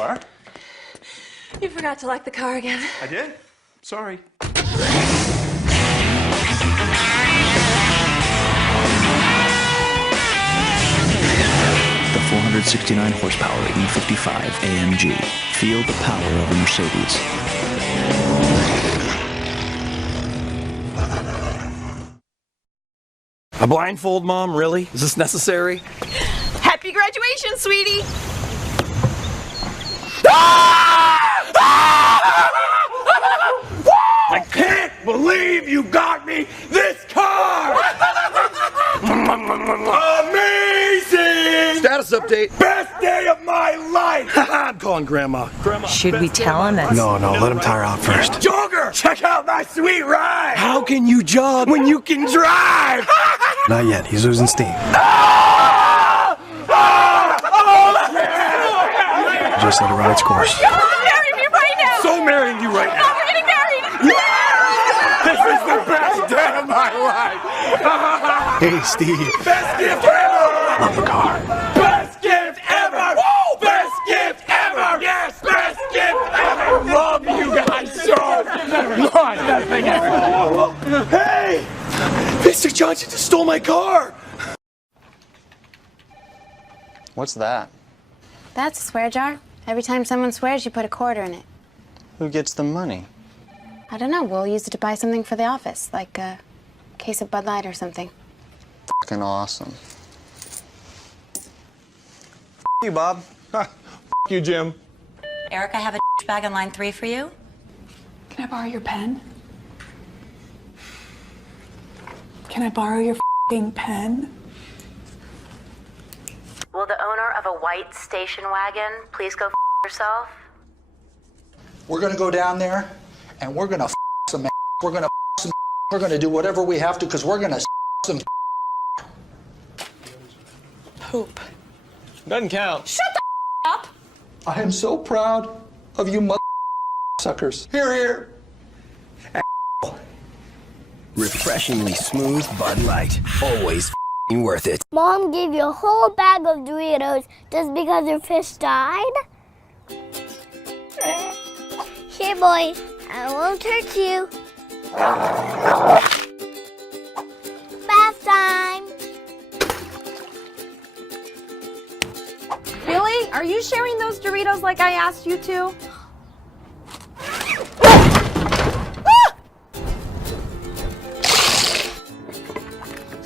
are. You forgot to lock the car again. I did? Sorry. The 469 horsepower E55 AMG. Feel the power of a Mercedes. A blindfold, Mom? Really? Is this necessary? Happy graduation, sweetie! I can't believe you got me this car! Amazing! Status update. Best day of my life! I'm calling Grandma. Should we tell him that? No, let him tire out first. Jogger! Check out my sweet ride! How can you jog when you can drive? Not yet. He's losing steam. Just let it run its course. Marry me right now! So marrying you right now. We're getting married! This is the best day of my life! Hey, Steve. Best gift ever! Love the car. Best gift ever! Woo! Best gift ever! Yes! Best gift ever! Love you guys so much! Hey! Mr. Johnson just stole my car! What's that? That's a swear jar. Every time someone swears, you put a quarter in it. Who gets the money? I don't know. We'll use it to buy something for the office, like a case of Bud Light or something. Fucking awesome. You, Bob. You, Jim. Eric, I have a bag on line 3 for you. Can I borrow your pen? Can I borrow your f***ing pen? Will the owner of a white station wagon please go yourself? We're gonna go down there and we're gonna some ass. We're gonna some we're gonna do whatever we have to because we're gonna some Poop. Doesn't count. Shut the up! I am so proud of you mother suckers. Here. Refreshingly smooth Bud Light. Always worth it. Mom gave you a whole bag of Doritos just because your fish died? Here, boy, I won't hurt you. Bath time. Billy, are you sharing those Doritos like I asked you to?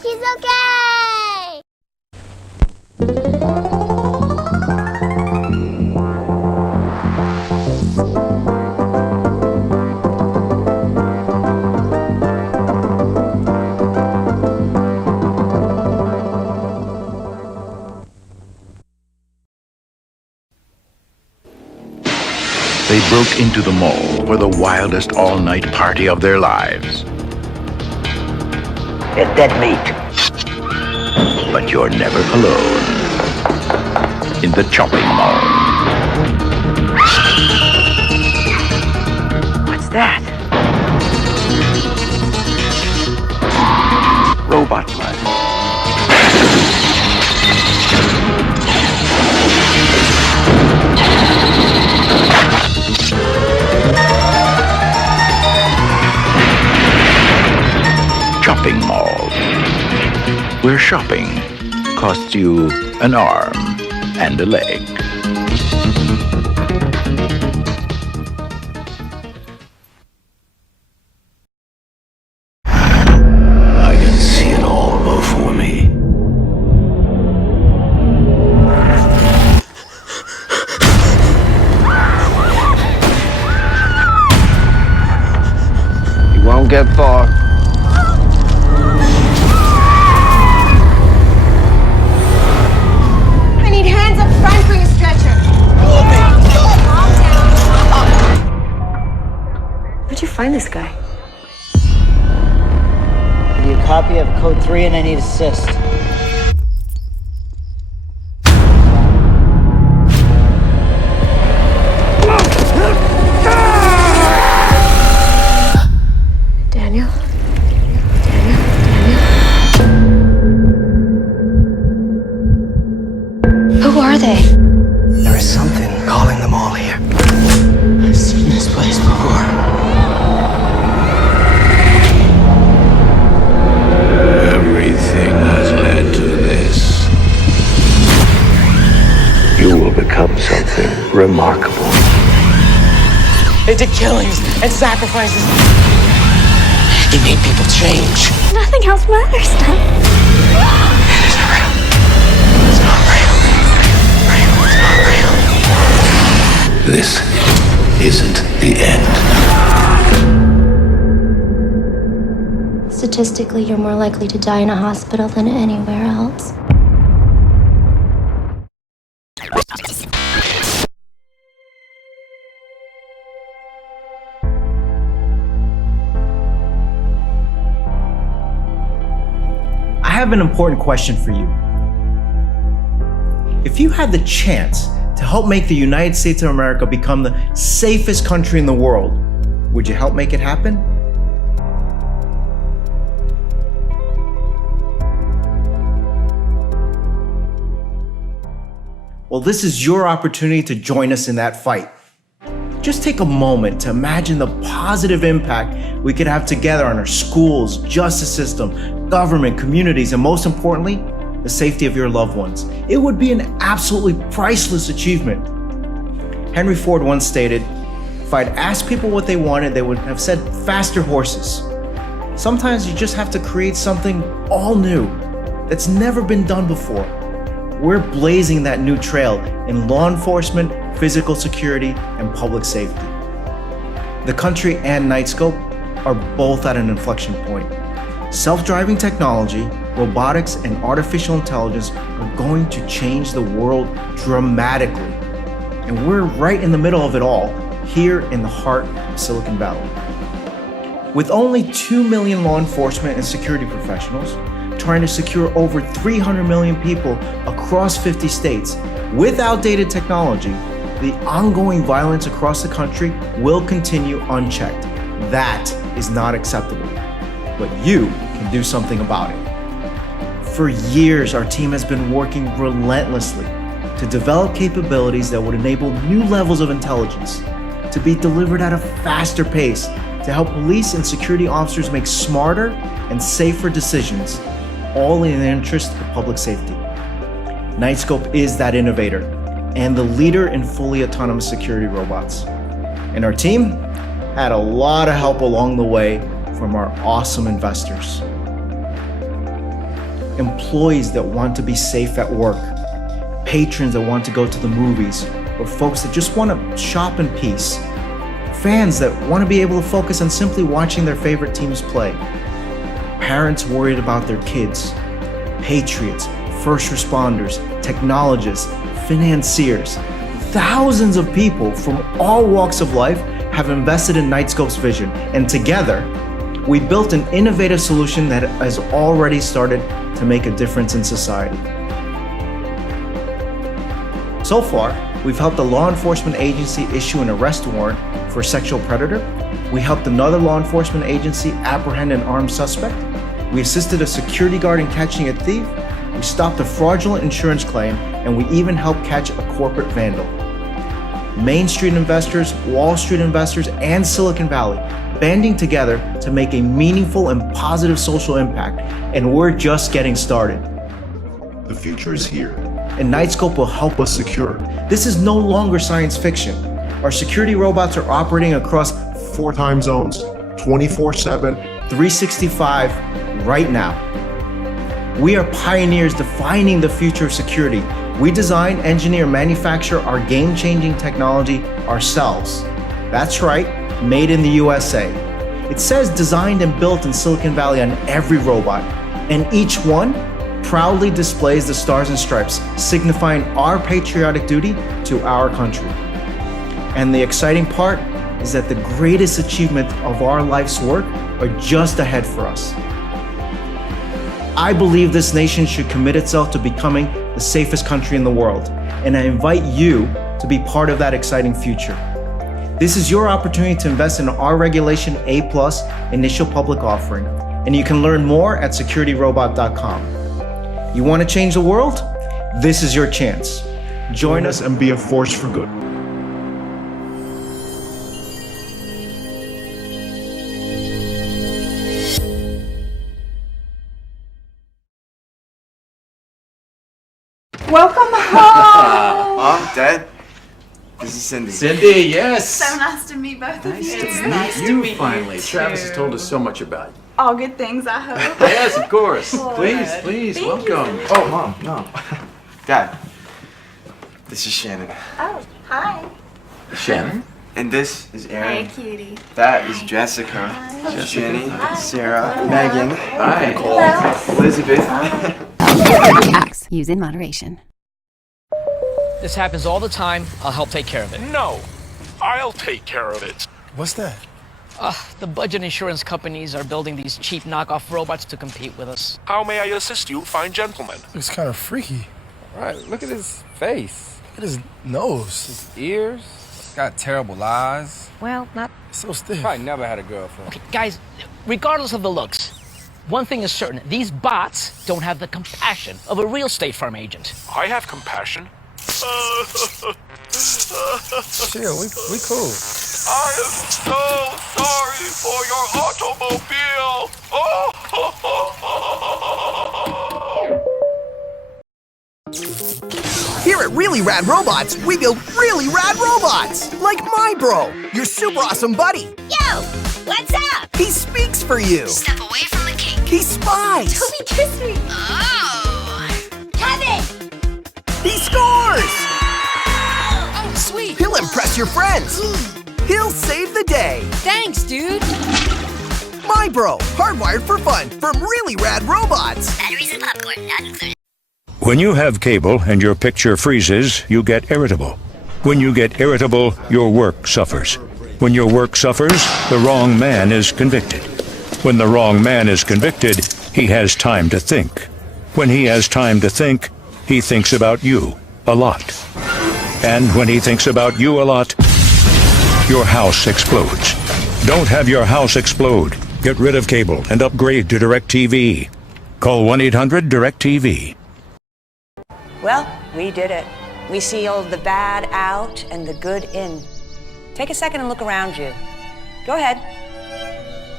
He's okay! They broke into the mall for the wildest all-night party of their lives. It's dead meat. But you're never alone in the shopping mall. What's that? Robot blood. Shopping mall, where shopping costs you an arm and a leg. I can see it all before me. You won't get far. Where'd you find this guy? I need a copy of Code 3 and I need assist. Daniel? Who are they? There is something calling them all remarkable. They did killings and sacrifices. They made people change. Nothing else matters now. It's not real. It's not real. It's not real. This isn't the end. Statistically, you're more likely to die in a hospital than anywhere else. I have an important question for you. If you had the chance to help make the United States of America become the safest country in the world, would you help make it happen? Well, this is your opportunity to join us in that fight. Just take a moment to imagine the positive impact we could have together on our schools, justice system, government, communities, and most importantly, the safety of your loved ones. It would be an absolutely priceless achievement. Henry Ford once stated, "If I'd asked people what they wanted, they would have said faster horses." Sometimes you just have to create something all new that's never been done before. We're blazing that new trail in law enforcement, physical security, and public safety. The country and Knightscope are both at an inflection point. Self-driving technology, robotics, and artificial intelligence are going to change the world dramatically. And we're right in the middle of it all, here in the heart of Silicon Valley. With only 2 million law enforcement and security professionals, trying to secure over 300 million people across 50 states, with outdated technology, the ongoing violence across the country will continue unchecked. That is not acceptable. But you can do something about it. For years, our team has been working relentlessly to develop capabilities that would enable new levels of intelligence to be delivered at a faster pace to help police and security officers make smarter and safer decisions, all in the interest of public safety. Knightscope is that innovator and the leader in fully autonomous security robots. And our team had a lot of help along the way from our awesome investors. Employees that want to be safe at work, patrons that want to go to the movies, or folks that just want to shop in peace, fans that want to be able to focus on simply watching their favorite teams play, parents worried about their kids, patriots, first responders, technologists, financiers. Thousands of people from all walks of life have invested in Knightscope's vision, and together, we built an innovative solution that has already started to make a difference in society. So far, we've helped a law enforcement agency issue an arrest warrant for a sexual predator. We helped another law enforcement agency apprehend an armed suspect. We assisted a security guard in catching a thief. We stopped a fraudulent insurance claim, and we even helped catch a corporate vandal. Main Street investors, Wall Street investors, and Silicon Valley banding together to make a meaningful and positive social impact, and we're just getting started. The future is here, and Knightscope will help us secure. This is no longer science fiction. Our security robots are operating across 4 time zones, 24/7, 365 right now. We are pioneers defining the future of security. We design, engineer, manufacture our game-changing technology ourselves. That's right, made in the USA. It says designed and built in Silicon Valley on every robot, and each one proudly displays the stars and stripes, signifying our patriotic duty to our country. And the exciting part is that the greatest achievement of our life's work are just ahead for us. I believe this nation should commit itself to becoming the safest country in the world, and I invite you to be part of that exciting future. This is your opportunity to invest in our Regulation A+ initial public offering, and you can learn more at securityrobot.com. You want to change the world? This is your chance. Join us and be a force for good. Welcome home! Mom, Dad? This is Cindy. Cindy, yes. So nice to meet both of you. It's nice to meet you finally. Travis has told us so much about you. All good things, I hope. Yes, of course. Good. Please, Thank welcome. you. Oh, Mom, no. Dad, this is Shannon. Oh, hi. Shannon. And this is Aaron. Hey, cutie. That is Jessica. Jenny, Sarah, Megan, Hi. Nicole, Elizabeth. Acts. Use in moderation. This happens all the time. I'll help take care of it. No, I'll take care of it. What's that? The budget insurance companies are building these cheap knockoff robots to compete with us. How may I assist you, fine gentleman? It's kind of freaky. Right, look at his face. Look at his nose. His ears. He's got terrible eyes. Well, not... So stiff. Probably never had a girlfriend. Okay, guys, regardless of the looks, one thing is certain. These bots don't have the compassion of a real State Farm agent. I have compassion. Chill, we cool. I am so sorry for your automobile. Here at Really Rad Robots, we build really rad robots! Like my bro, your super awesome buddy. Yo, what's up? He speaks for you. Step away from the king. He spies. Toby, kiss me. Oh. Kevin! He scores! Oh, sweet. He'll impress your friends. He'll save the day. Thanks, dude. My bro, hardwired for fun from Really Rad Robots. Batteries and popcorn not included. When you have cable and your picture freezes, you get irritable. When you get irritable, your work suffers. When your work suffers, the wrong man is convicted. When the wrong man is convicted, he has time to think. When he has time to think, he thinks about you a lot. And when he thinks about you a lot, your house explodes. Don't have your house explode. Get rid of cable and upgrade to DirecTV. Call 1-800-DirecTV. Well, we did it. We sealed the bad out and the good in. Take a second and look around you. Go ahead.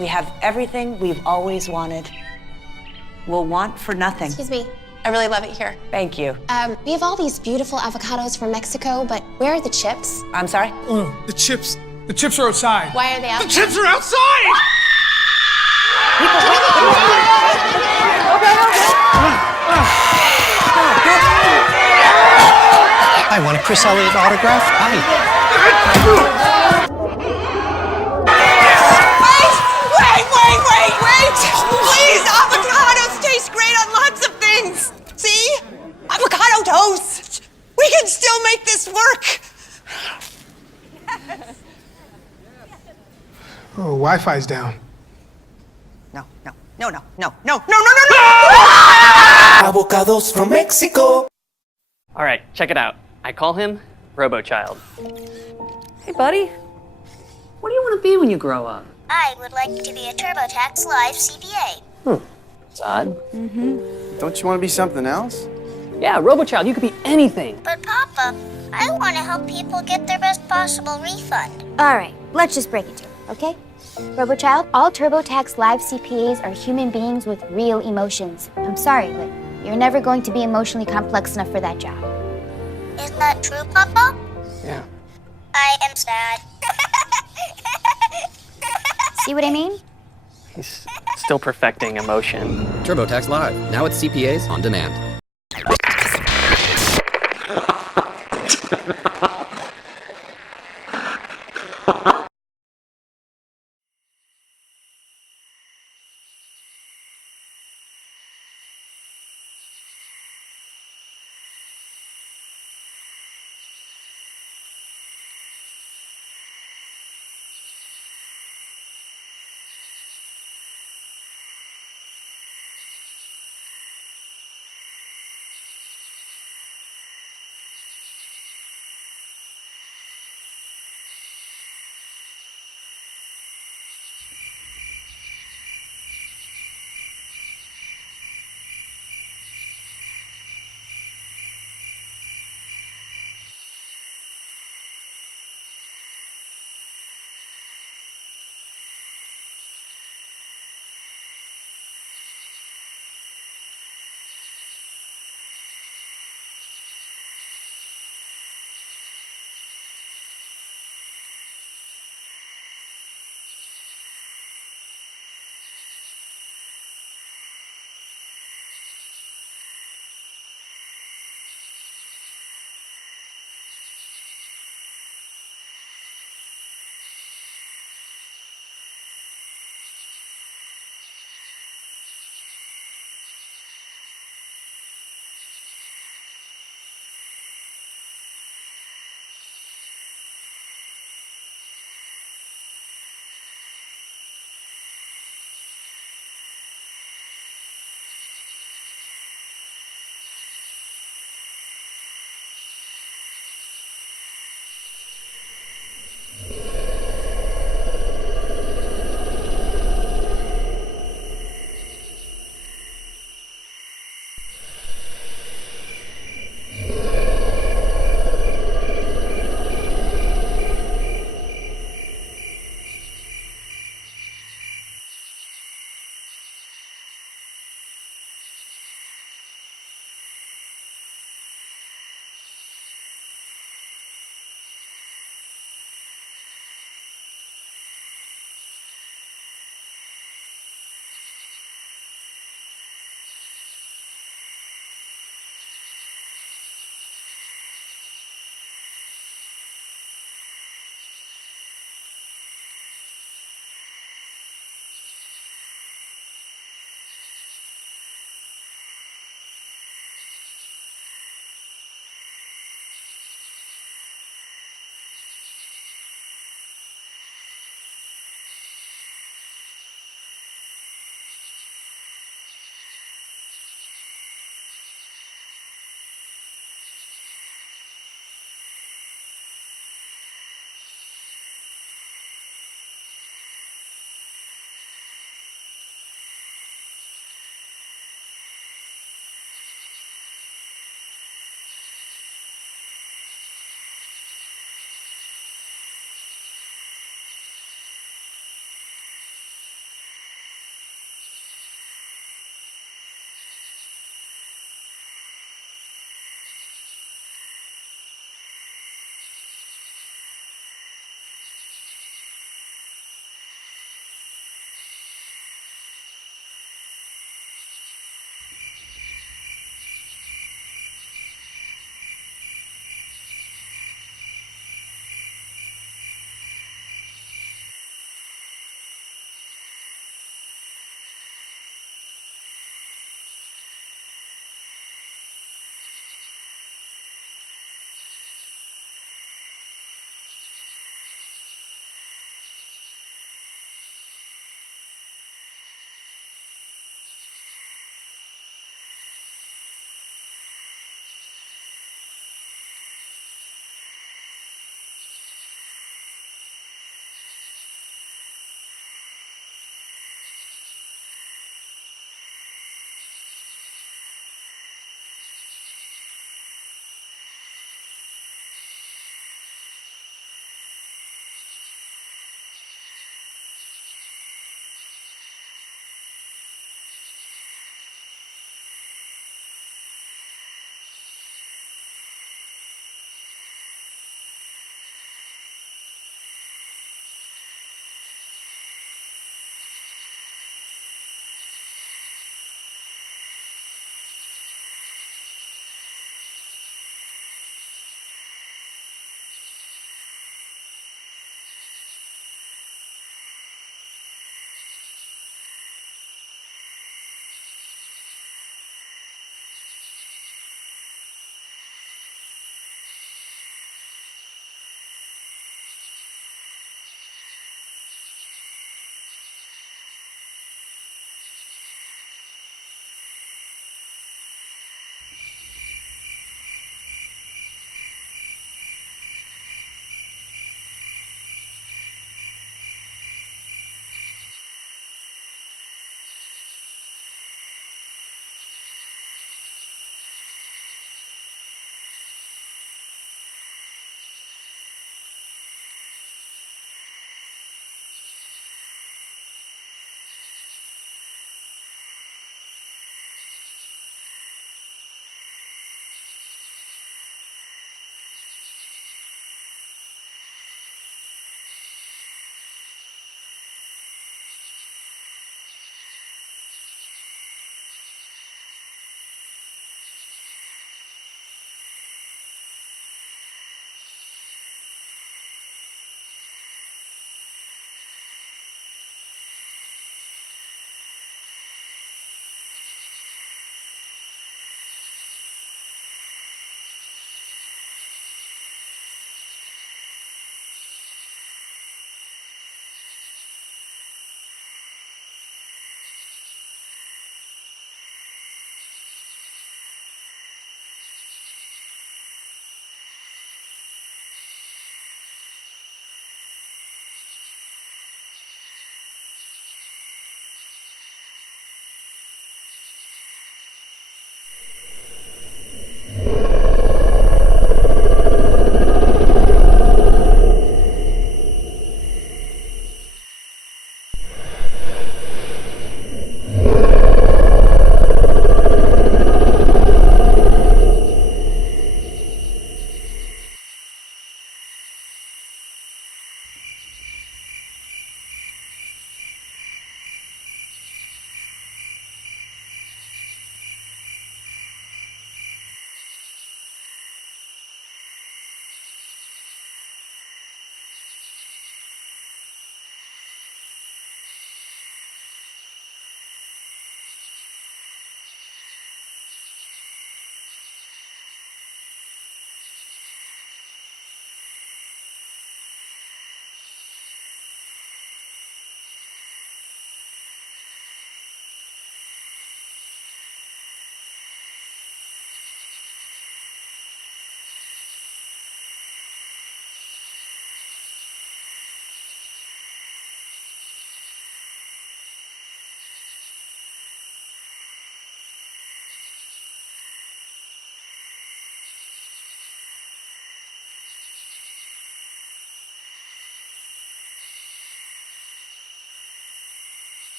We have everything we've always wanted. We'll want for nothing. Excuse me. I really love it here. Thank you. We have all these beautiful avocados from Mexico, but where are the chips? I'm sorry? Oh, the chips. The chips are outside. Why are they outside? The chips are outside! I want a Chris Elliott autograph. Hi. Wait! Please, avocados taste great on lots of things. See? Avocado toast. We can still make this work. Oh, Wi-Fi's down. No. Avocados from Mexico. All right, check it out. I call him RoboChild. Hey, buddy. What do you want to be when you grow up? I would like to be a TurboTax Live CPA. It's odd. Don't you want to be something else? Yeah, RoboChild, you could be anything. But Papa, I want to help people get their best possible refund. All right, let's just break it to it, okay? RoboChild, all TurboTax Live CPAs are human beings with real emotions. I'm sorry, but you're never going to be emotionally complex enough for that job. Is that true, Papa? Yeah. I am sad. See what I mean? He's still perfecting emotion. TurboTax Live, now with CPAs on demand.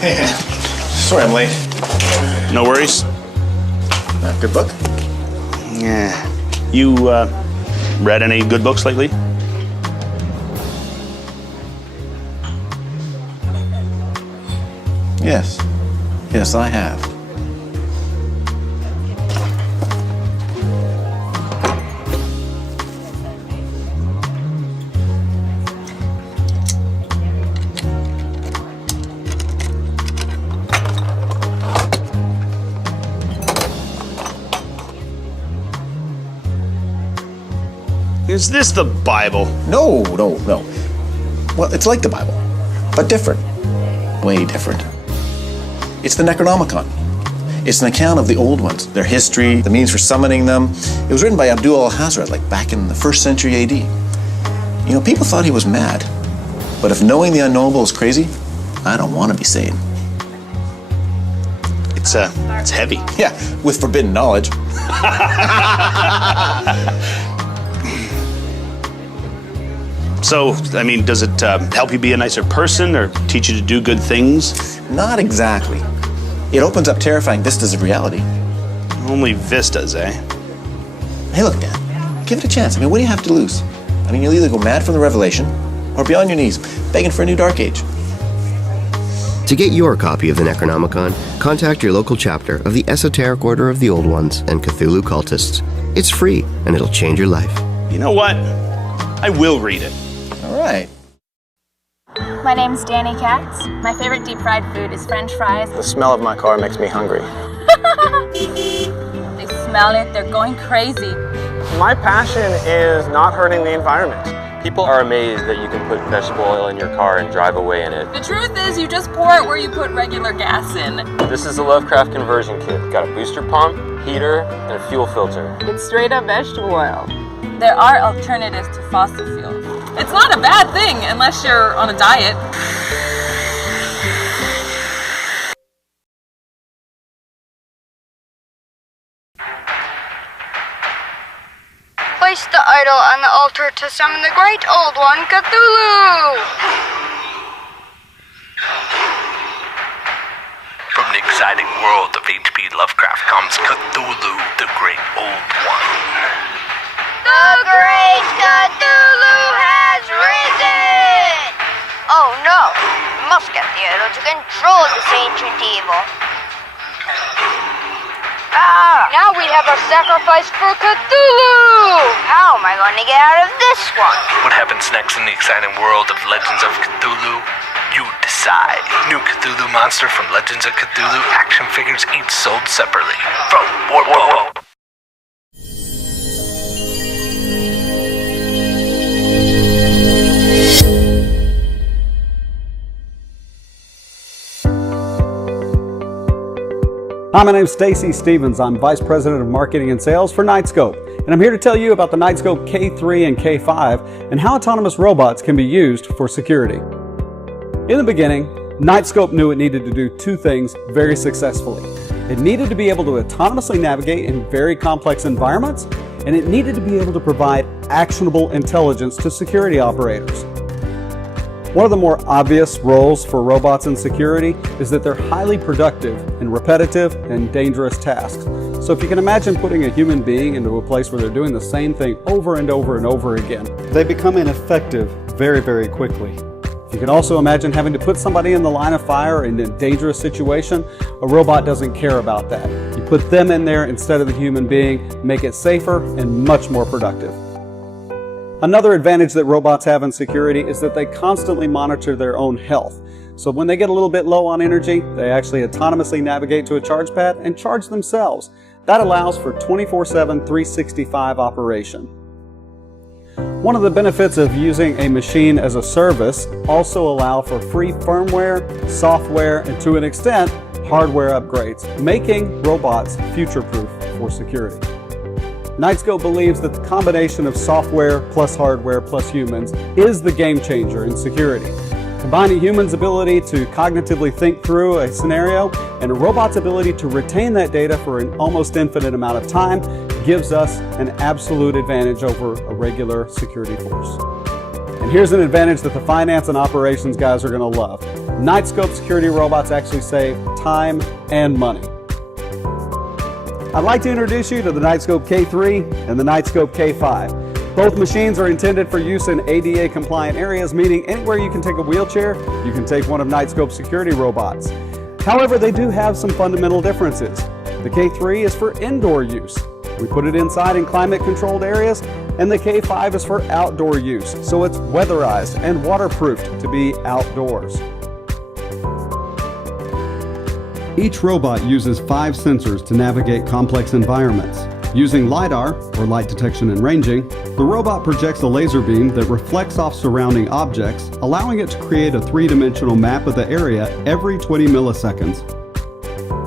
Hey, sorry I'm late. No worries. Good book? Yeah. You read any good books lately? Yes. Yes, I have. Is this the Bible? No. Well, it's like the Bible, but different. Way different. It's the Necronomicon. It's an account of the old ones, their history, the means for summoning them. It was written by Abdul al-Hazred, like back in the 1st century AD. You know, people thought he was mad, but if knowing the unknowable is crazy, I don't want to be sane. It's heavy. Yeah, with forbidden knowledge. So, I mean, does it help you be a nicer person or teach you to do good things? Not exactly. It opens up terrifying vistas of reality. Only vistas, eh? Hey, look, Dad, give it a chance. I mean, what do you have to lose? I mean, you'll either go mad from the revelation or be on your knees begging for a new dark age. To get your copy of the Necronomicon, contact your local chapter of the Esoteric Order of the Old Ones and Cthulhu Cultists. It's free, and it'll change your life. You know what? I will read it. All right. My name's Danny Katz. My favorite deep fried food is French fries. The smell of my car makes me hungry. They smell it, they're going crazy. My passion is not hurting the environment. People are amazed that you can put vegetable oil in your car and drive away in it. The truth is, you just pour it where you put regular gas in. This is the Lovecraft conversion kit. Got a booster pump, heater, and a fuel filter. It's straight up vegetable oil. There are alternatives to fossil fuels. It's not a bad thing unless you're on a diet. Place the idol on the altar to summon the great old one, Cthulhu! From the exciting world of H.P. Lovecraft comes Cthulhu, the Great Old One. The great Cthulhu has risen! Oh no, we must get the idol to control this ancient evil. Now we have our sacrifice for Cthulhu! How am I going to get out of this one? What happens next in the exciting world of Legends of Cthulhu? You decide. New Cthulhu monster from Legends of Cthulhu action figures each sold separately. From whoa. Hi, my name's Stacy Stevens. I'm Vice President of Marketing and Sales for Knightscope, and I'm here to tell you about the Knightscope K3 and K5 and how autonomous robots can be used for security. In the beginning, Knightscope knew it needed to do two things very successfully. It needed to be able to autonomously navigate in very complex environments, and it needed to be able to provide actionable intelligence to security operators. One of the more obvious roles for robots in security is that they're highly productive in repetitive and dangerous tasks. So if you can imagine putting a human being into a place where they're doing the same thing over and over and over again, they become ineffective very, very quickly. You can also imagine having to put somebody in the line of fire in a dangerous situation. A robot doesn't care about that. You put them in there instead of the human being, make it safer and much more productive. Another advantage that robots have in security is that they constantly monitor their own health. So when they get a little bit low on energy, they actually autonomously navigate to a charge pad and charge themselves. That allows for 24/7, 365 operation. One of the benefits of using a machine as a service also allow for free firmware, software, and to an extent, hardware upgrades, making robots future-proof for security. Knightscope believes that the combination of software plus hardware plus humans is the game changer in security. Combining humans' ability to cognitively think through a scenario and a robot's ability to retain that data for an almost infinite amount of time gives us an absolute advantage over a regular security force. And here's an advantage that the finance and operations guys are going to love. Knightscope security robots actually save time and money. I'd like to introduce you to the Knightscope K3 and the Knightscope K5. Both machines are intended for use in ADA compliant areas, meaning anywhere you can take a wheelchair, you can take one of Knightscope's security robots. However, they do have some fundamental differences. The K3 is for indoor use. We put it inside in climate controlled areas, and the K5 is for outdoor use, so it's weatherized and waterproofed to be outdoors. Each robot uses 5 sensors to navigate complex environments. Using LiDAR, or light detection and ranging, the robot projects a laser beam that reflects off surrounding objects, allowing it to create a 3-dimensional map of the area every 20 milliseconds.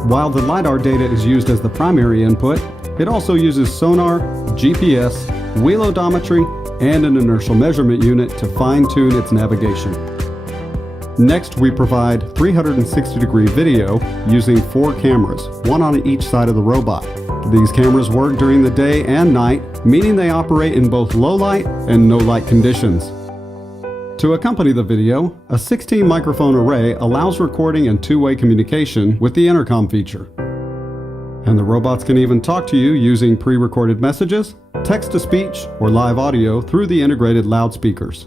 While the LiDAR data is used as the primary input, it also uses sonar, GPS, wheel odometry, and an inertial measurement unit to fine-tune its navigation. Next, we provide 360-degree video using 4 cameras, one on each side of the robot. These cameras work during the day and night, meaning they operate in both low light and no light conditions. To accompany the video, a 16-microphone array allows recording and two-way communication with the intercom feature. And the robots can even talk to you using pre-recorded messages, text-to-speech, or live audio through the integrated loudspeakers.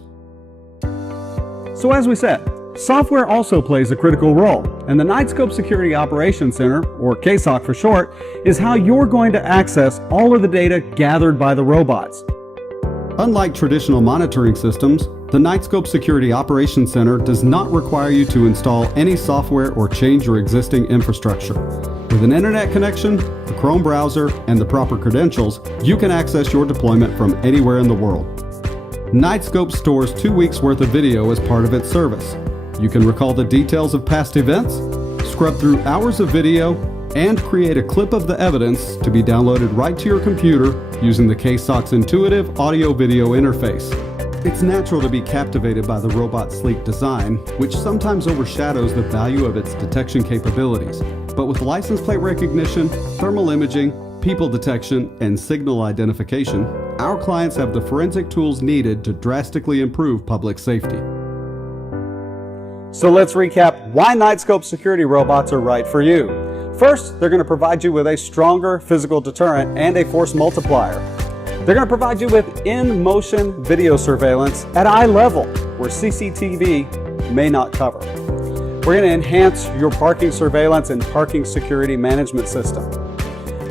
So as we said, software also plays a critical role, and the Knightscope Security Operations Center, or KSOC for short, is how you're going to access all of the data gathered by the robots. Unlike traditional monitoring systems, the Knightscope Security Operations Center does not require you to install any software or change your existing infrastructure. With an internet connection, a Chrome browser, and the proper credentials, you can access your deployment from anywhere in the world. Knightscope stores 2 weeks' worth of video as part of its service. You can recall the details of past events, scrub through hours of video, and create a clip of the evidence to be downloaded right to your computer using the KSOC's intuitive audio-video interface. It's natural to be captivated by the robot's sleek design, which sometimes overshadows the value of its detection capabilities. But with license plate recognition, thermal imaging, people detection, and signal identification, our clients have the forensic tools needed to drastically improve public safety. So let's recap why Knightscope security robots are right for you. First, they're going to provide you with a stronger physical deterrent and a force multiplier. They're going to provide you with in-motion video surveillance at eye level, where CCTV may not cover. We're going to enhance your parking surveillance and parking security management system.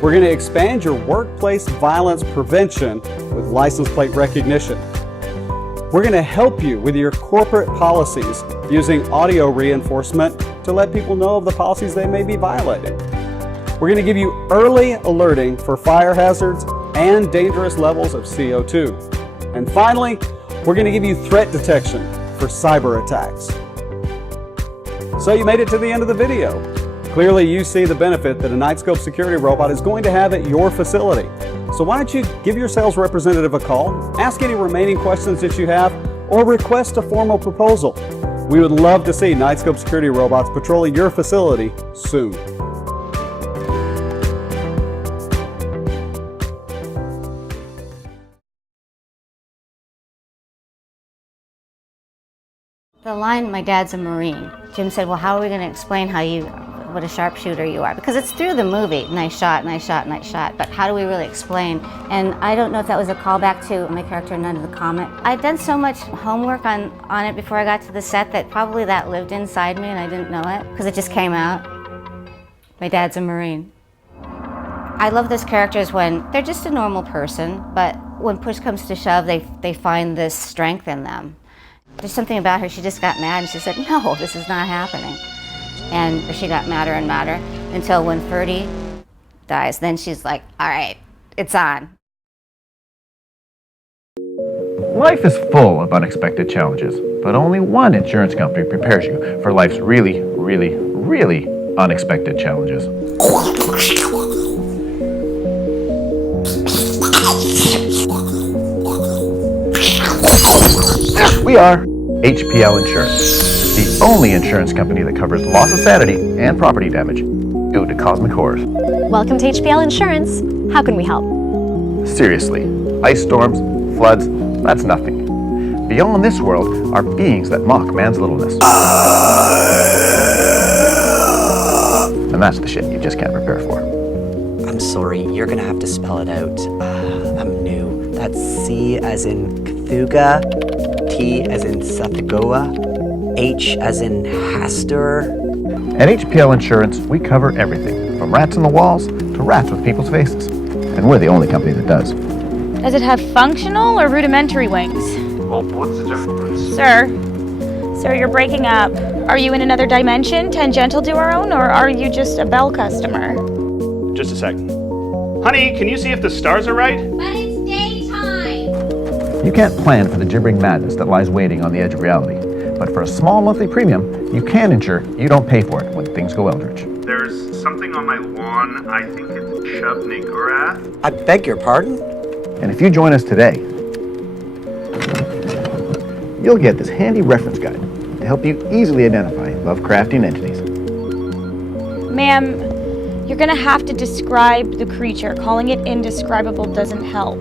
We're going to expand your workplace violence prevention with license plate recognition. We're going to help you with your corporate policies using audio reinforcement to let people know of the policies they may be violating. We're going to give you early alerting for fire hazards and dangerous levels of CO2. And finally, we're going to give you threat detection for cyber attacks. So you made it to the end of the video. Clearly you see the benefit that a Knightscope security robot is going to have at your facility. So why don't you give your sales representative a call, ask any remaining questions that you have, or request a formal proposal. We would love to see Knightscope security robots patrolling your facility soon. The line, "My dad's a Marine," Jim said, well, how are we going to explain what a sharpshooter you are? Because it's through the movie, nice shot, nice shot, nice shot, but how do we really explain? And I don't know if that was a callback to my character in Under the Comet. I'd done so much homework on it before I got to the set that probably that lived inside me and I didn't know it, because it just came out. My dad's a Marine. I love those characters when they're just a normal person, but when push comes to shove, they find this strength in them. There's something about her, she just got mad and she said, no, this is not happening. And she got madder and madder until when Ferdy dies, then she's like, all right, it's on. Life is full of unexpected challenges, but only one insurance company prepares you for life's really, really, really unexpected challenges. We are HPL Insurance, the only insurance company that covers loss of sanity and property damage due to cosmic horrors. Welcome to HPL Insurance. How can we help? Seriously, ice storms, floods, that's nothing. Beyond this world are beings that mock man's littleness. And that's the shit you just can't prepare for. I'm sorry, you're gonna have to spell it out. I'm new. That's C as in Cthulhu, T as in Sathagoa, H as in Hastur. At HPL Insurance, we cover everything, from rats on the walls to rats with people's faces. And we're the only company that does. Does it have functional or rudimentary wings? Well, what's the difference? Sir, you're breaking up. Are you in another dimension, tangential to our own, or are you just a Bell customer? Just a second. Honey, can you see if the stars are right? But it's daytime! You can't plan for the gibbering madness that lies waiting on the edge of reality. But for a small monthly premium, you can ensure you don't pay for it when things go eldritch. There's something on my lawn. I think it's Chubnigrath. I beg your pardon? And if you join us today, you'll get this handy reference guide to help you easily identify Lovecraftian entities. Ma'am, you're gonna have to describe the creature. Calling it indescribable doesn't help.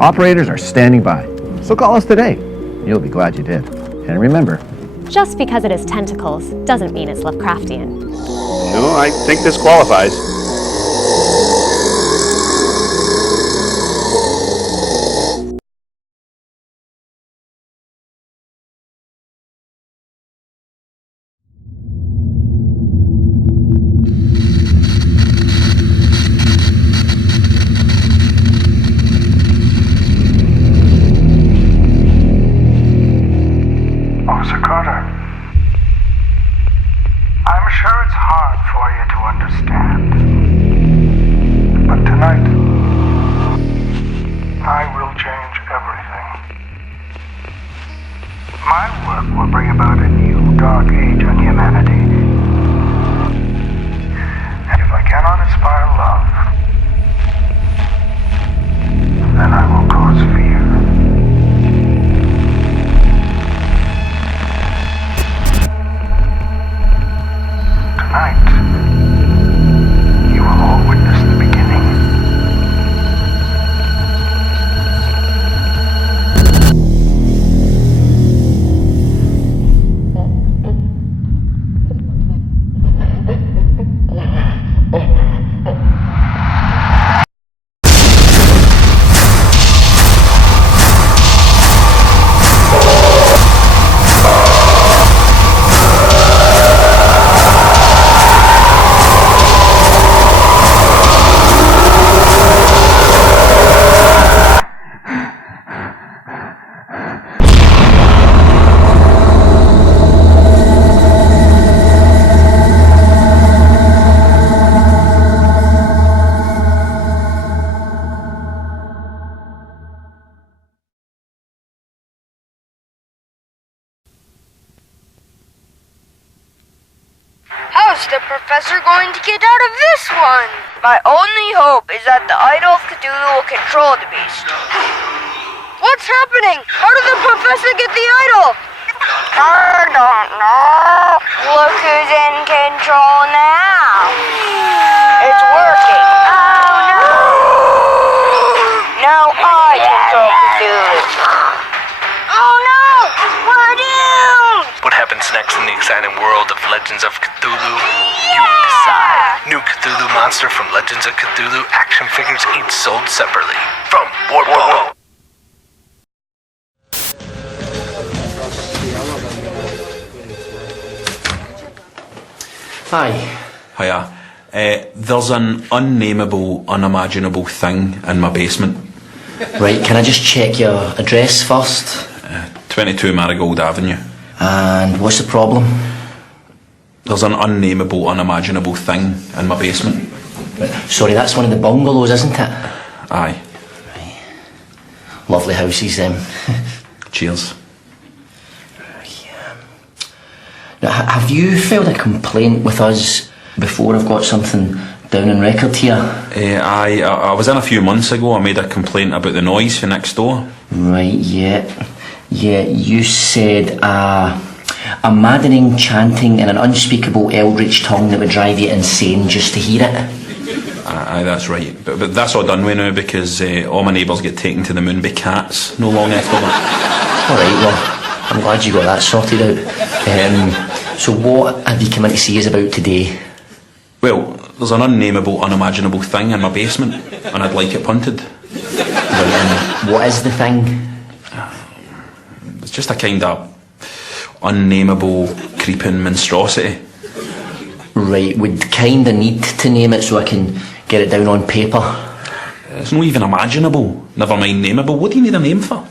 Operators are standing by, so call us today. You'll be glad you did. And remember, Just because it has tentacles doesn't mean it's Lovecraftian. No, I think this qualifies. Officer Carter, I'm sure it's hard for you to understand, but tonight, I will change everything. My work will bring about a new dark age on humanity. And if I cannot inspire love, then I will cause fear. Tonight, you will all witness the beginning. How's the professor going to get out of this one? My only hope is that the idol of Cthulhu will control the beast. What's happening? How did the professor get the idol? I don't know. Look who's in control now. It's working. Oh no! Now I control Cthulhu. Oh no! We're doomed! What happens next in the exciting world of Legends of Cthulhu? You decide. New Cthulhu monster from Legends of Cthulhu action figures each sold separately. From Warp. Hi. Hiya. There's an unnameable, unimaginable thing in my basement. Right, can I just check your address first? 22 Marigold Avenue. And what's the problem? There's an unnameable, unimaginable thing in my basement. Sorry, that's one of the bungalows, isn't it? Aye. Right. Lovely houses, them. Cheers. Now, have you filed a complaint with us before? I've got something down on record here. I was in a few months ago. I made a complaint about the noise from next door. Right, yeah. Yeah, you said a maddening chanting in an unspeakable eldritch tongue that would drive you insane just to hear it. Aye, that's right. But that's all done with now because all my neighbours get taken to the moon by cats no long after that. Alright, well, I'm glad you got that sorted out. So what have you come in to see us about today? Well, there's an unnameable, unimaginable thing in my basement, and I'd like it punted. What is the thing? It's just a kind of unnameable, creeping monstrosity. Right, would kinda need to name it so I can get it down on paper. It's not even imaginable, never mind nameable. What do you need a name for?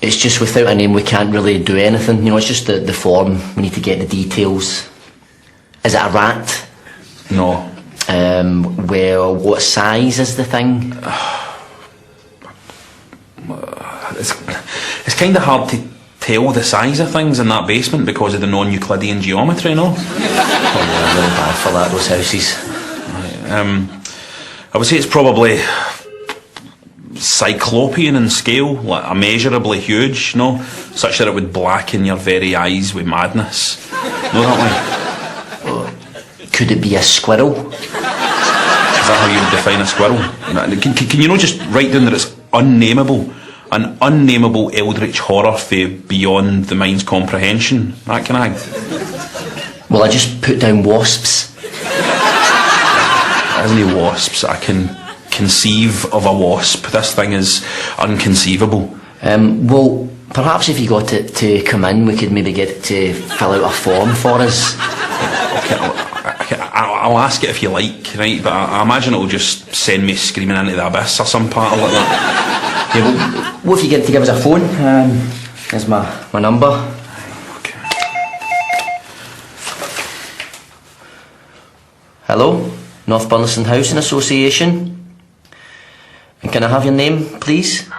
It's just without a name we can't really do anything. You know, it's just the form. We need to get the details. Is it a rat? No. Well, what size is the thing? It's kind of hard to tell the size of things in that basement because of the non-Euclidean geometry, no? Oh yeah, I'm really bad for that, those houses. I would say it's probably cyclopean in scale, like immeasurably huge, no? Such that it would blacken your very eyes with madness. Know that way? Could it be a squirrel? Is that how you would define a squirrel? Can you not just write down that it's unnameable? An unnameable eldritch horror for beyond the mind's comprehension? That can I? Well, I just put down wasps. Only wasps. I can conceive of a wasp. This thing is unconceivable. Well, perhaps if you got it to come in, we could maybe get it to fill out a form for us. Okay, I'll ask it if you like, right? But I imagine it'll just send me screaming into the abyss or some part like that. Yeah, well, what if you get to give us a phone? Here's my number. Okay. Hello, North Burleson Housing Association. And can I have your name, please?